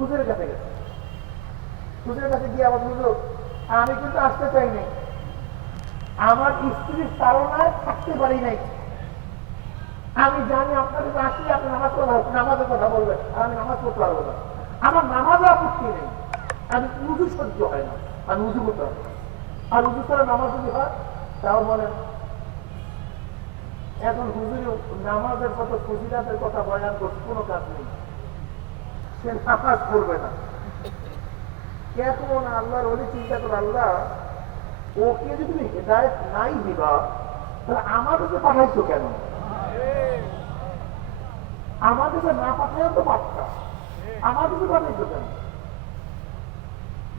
হুজুরের কাছে গেছে। হুজুরের কাছে গিয়ে আবার হুজুর আমি কিন্তু আসতে চাই নাই। আমার স্ত্রীর তাড়নায় থাকতে পারি নাই। আমি জানি আপনার কাছে আসলে আপনি নামাজ পড়া নামাজের কথা বলবেন, আর আমি নামাজ পড়তে পারব না। আমার নামাজে আপত্তি নেই। আমি উজু সহ্য হয় না, আমি উজু করতে পারব আর উজু করে নামাজ যদি হয়, তাও বলেন। এখন হুজুরি নামাজের কত ফজিলাতের কথা বয়ান করছে কোনো কাজ নেই। সে নামাজ পড়বে না। এখন আল্লাহর অলি চিন্তা করে, আল্লাহ, ওকে যদি তুমি হেদায়ত নাই দিবা, তাহলে আমার কাছে পাঠাইছো কেন? আমার কাছে না পাঠাইও তো পারতা আমার কাছে পাঠাইছো কেন?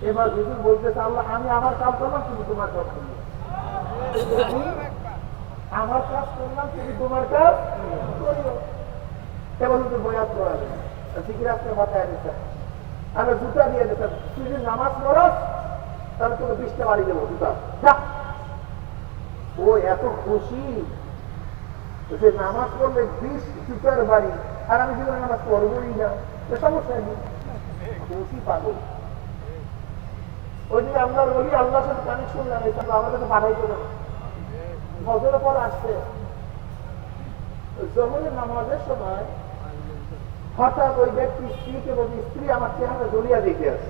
এবার হুজুর বলতেছে, আল্লাহ, আমি আমার কাজ করলাম, তুমি তোমার কাজ করলে। আমার কাজ করলাম, তুমি তোমার কাজ এবার হুজুর বয়াত করালেন সিকির আসতে মাথায় দিচ্ছেন আমি জুতা দিয়ে দিতেন তুই যদি নামাজ পড়াস, তাহলে তোকে বিশটা বাড়ি দেবো, জুতা। যা। ও, এত খুশি। যে নামাজ পড়লে বিশ জুতার বাড়ি। আর আমি জীবনে নামাজ পড়বোই না, তো ফজরের পর আসছে। জহরের নামাজের সময় হঠাৎ ওই ব্যক্তি স্ত্রীকে বলছে, স্ত্রী, আমার চেহারা জড়িয়া দেখে আছে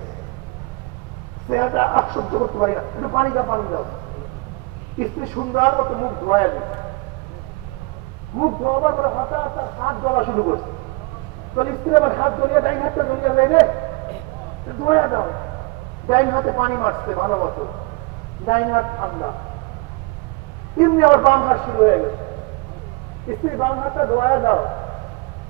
চেহারাটা সহ্য করতে পারি না। একটু পানি দাও পানি দাও। স্ত্রী সুন্দর মতো মুখ ধোয়া দিচ্ছে মুখ ধোয়াবার পরে হঠাৎ তার হাত জ্বলা শুরু করছে। তাহলে স্ত্রী আবার হাত জড়িয়ে ডাইন হাতটা দেয় রে ধোয়া দাও। ডাইন হাতে পানি মারছে, ভালো মতো। ডাইন হাত ঠান্ডা। এমনি আবার বাম হাত শুরু হয়ে গেছে। স্ত্রী, বাম হাতটা ধোয়া দাও।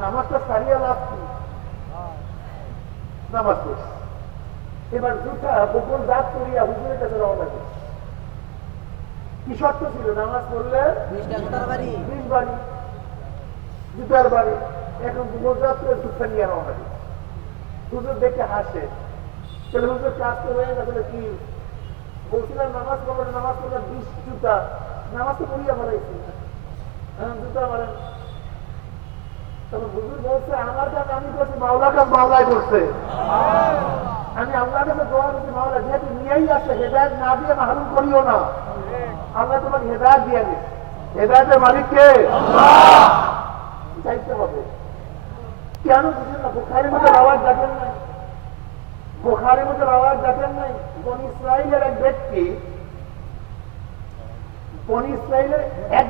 নামাজটা সারিয়া লাগতো নামাজ পড়ছে। এবার জুটা গোপন দাঁত করিয়া হুজুরের কাছে রওনা করছে কি শর্ত ছিল? নামাজ পড়লে দিন বাড়ি। জুতার বাড়ি এখন গোপন দাঁত করে জুতা নিয়ে রওনা করছে হুজুর দেখে হাসে। তাহলে হুজুর কাজ তো হয়ে গেছে কি? বলছিলাম নামাজ পড়লে নামাজ পড়লে বিশ জুতা। নামাজ তো পড়িয়া এখন জুতা বলছে আমার কাজ আমি করছি মাওলা কাজ মাওলাই করছে। আমি আল্লাহর কাছে দোয়া করছি মাওলা যেহেতু নিয়েই আছে হেদায়ত না দিয়ে মাহরুম করিও না। আল্লাহ। তোমাকে হেদায়ত দিয়ে দিস হেদায়তের মালিক চাইতে হবে। কেন বুঝেন না বুখারের মধ্যে আওয়াজ দেখেন নাই? বুখারের মধ্যে আওয়াজ দেখেন নাই? বন ইসরায়েলের এক ব্যক্তি বন ইসরায়েলের এক